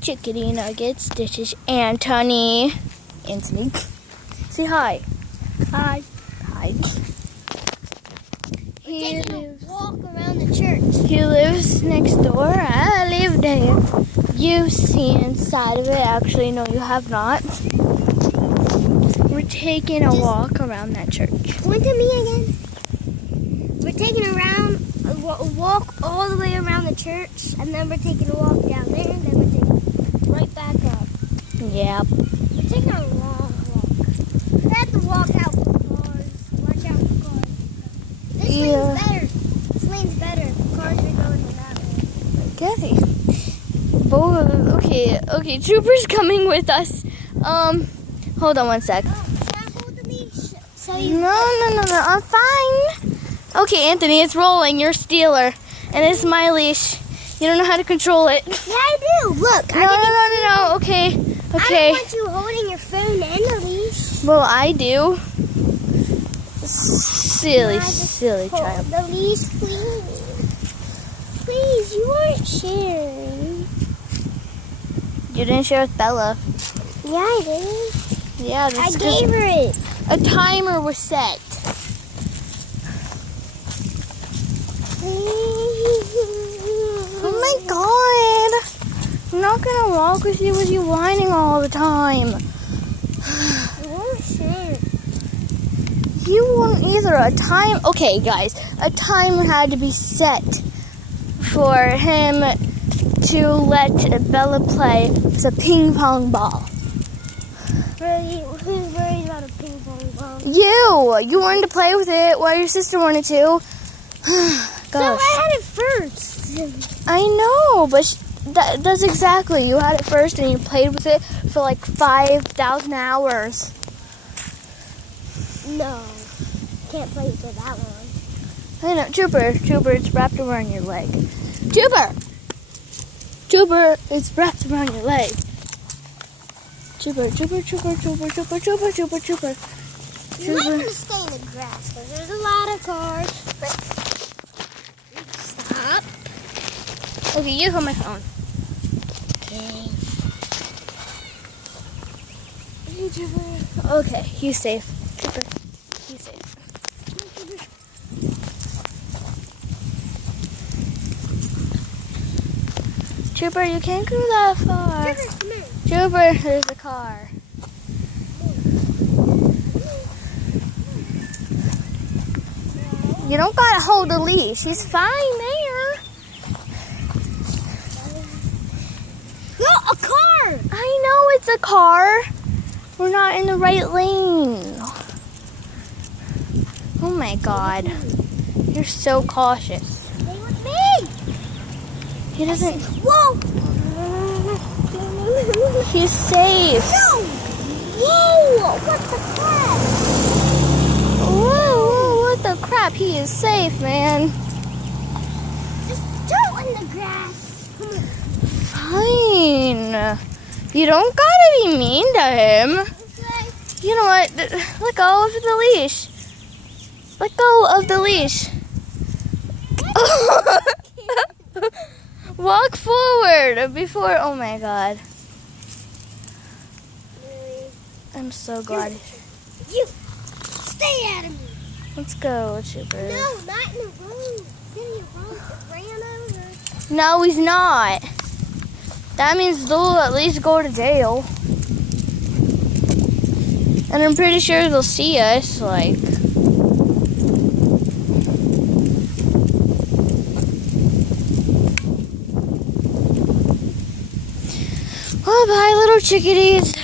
Chickadee Nuggets. This is Anthony. Say hi. Hi. Hi. We're taking a walk around the church. He lives next door. I live there. You see inside of it. Actually, no, you have not. We're taking a walk around that church. Point to me again. We're taking a walk all the way around the church, and then we're taking a walk down there, and then we're taking right back up. Yeah. We're taking a long walk. We have to walk out for cars. Watch out for cars. This lane's better. This lane's better. Cars are going that way. Okay, Trooper's coming with us. Hold on one sec. Can I hold the leash? No, I'm fine. Okay, Anthony, it's rolling. You're a stealer. And it's my leash. You don't know how to control it. Yeah, I do. Look. No. Okay. I don't want you holding your phone and the leash. Well, I do. Silly child. The leash, please. Please, you weren't sharing. You didn't share with Bella. Yeah, I did. Yeah, I gave her it. A timer was set. Oh my god. I'm not gonna walk with you whining all the time. You weren't sharing. You won't either. Okay, guys. A timer had to be set for him to let Bella play with a ping pong ball. Really? Who's worried about a ping pong ball? You wanted to play with it while your sister wanted to. Gosh. So I had it first. I know, but that's exactly. You had it first and you played with it for like 5,000 hours. No. Can't play for that long. I know. Trooper, it's wrapped around your leg. Trooper, it's wrapped around your leg. Trooper. You might want to stay in the grass because there's a lot of cars. Stop. Okay, you hold my phone. Okay. Okay, he's safe. Trooper, he's safe. Trooper, you can't go that far. Trooper, come here. Trooper, there's a car. You don't gotta hold the leash. He's fine there. No, a car! I know it's a car. We're not in the right lane. Oh my god. You're so cautious. Stay with me! He doesn't. Whoa! He's safe. No! Whoa! What the crap? Whoa, what the crap? He is safe, man. Just throw in the grass. Come on. Fine. You don't gotta be mean to him. Okay. You know what? Let go of the leash. Let go of the leash. Walk forward before. Oh my god. I'm so glad. You stay out of me. Let's go, Trooper. No, not in the road. Getting ran over. No, he's not. That means they'll at least go to jail. And I'm pretty sure they'll see us, like. Oh, bye, little chickadees.